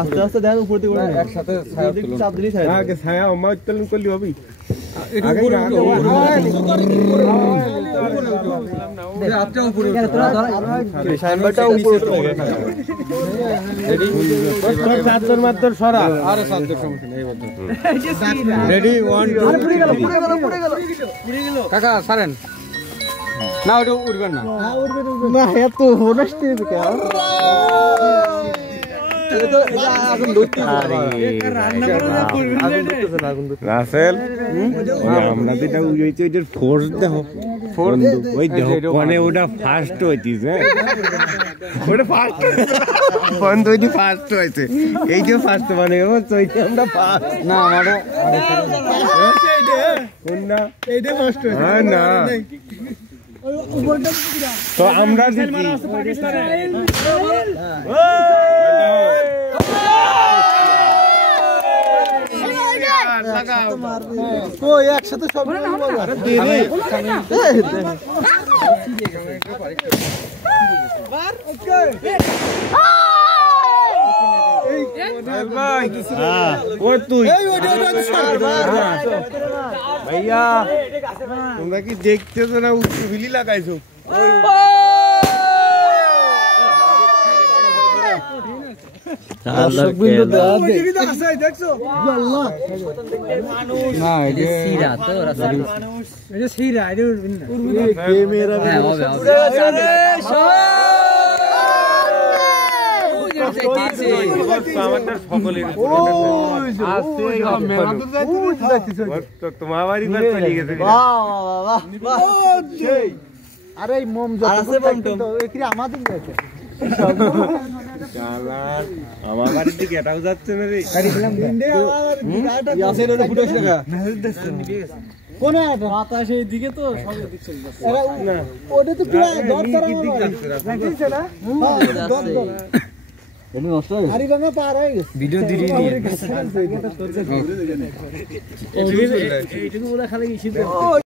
আস্তে আস্তে দেন উপর দিকে একসাথে চাপ দিলেই ছায়া আগে ছায়া আমার উত্তোলন করলি হবে আপটা উপরে সাইনবোর্ডটা উপরে রেডি চাদর মাত্র সরা আরে চাদর সমস্যা নেই বন্ধু রেডি 1 2 পুরো গেল কাকা সারেন না ওটা উড়বেন না না এত হোনেস্টি কে রাসেল আমরা যেটা উইছে ওইটার ফোর্স দেখো ওই দেখো মানে ওটা ফাস্ট হইতিছে ওটা ফাস্ট বন্ধ হইতি ফাস্ট হইছে এই যে ফাস্ট মানে ওইটা আমরা ফাস্ট না আমারে কোনটা এইটা ফাস্ট হইছে না তো আমরা একসাথে সব ভাইয়া তোমরা কি দেখতেছো না উচ্চভিলি লাগাইছো তোমার বাড়ি চলে গেছে আরে মোম আমাদের আমার বাড়ির দিকে এটাও যাচ্ছে না রে কোন বাতাসের দিকে তো ওটা তো ভিডিও দিয়ে